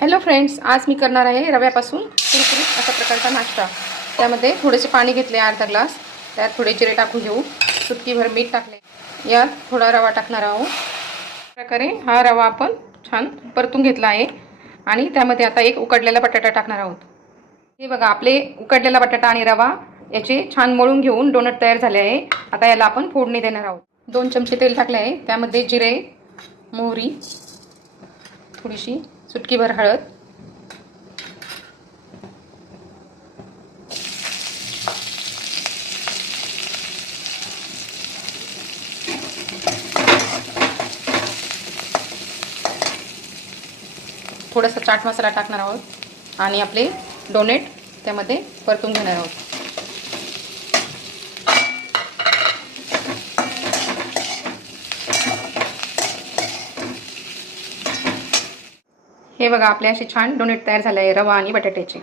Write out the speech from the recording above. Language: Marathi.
हॅलो फ्रेंड्स, आज मी करणार आहे रव्यापासून कुरकुरीत अशा प्रकारचा नाश्ता। त्यामध्ये थोडेसे पाणी घेतले, अर्धा ग्लास। त्यात थोडे जिरे टाकून घेऊ, चुटकीभर मीठ टाकले, यात थोडा रवा टाकणार आहोत। प्रकारे हा रवा आपण छान परतून घेतला आहे आणि त्यामध्ये आता एक उकडलेला बटाटा टाकणार आहोत। हे बघा, आपले उकडलेला बटाटा आणि रवा याचे छान मळून घेऊन डोनट तयार झाले आहे। आता याला आपण फोडणी देणार आहोत। 2 चमचे तेल टाकले आहे, त्यामध्ये जिरे, मोहरी, थोडीशी चुटकीभर हळद, थोडासा चाट मसाला टाकणार आहोत आणि आपले डोनेट त्यामध्ये परतून घेणार आहोत। हे बघा, आपले असे छान डोनेट तयार झाले आहे रवा आणि बटाट्याचे।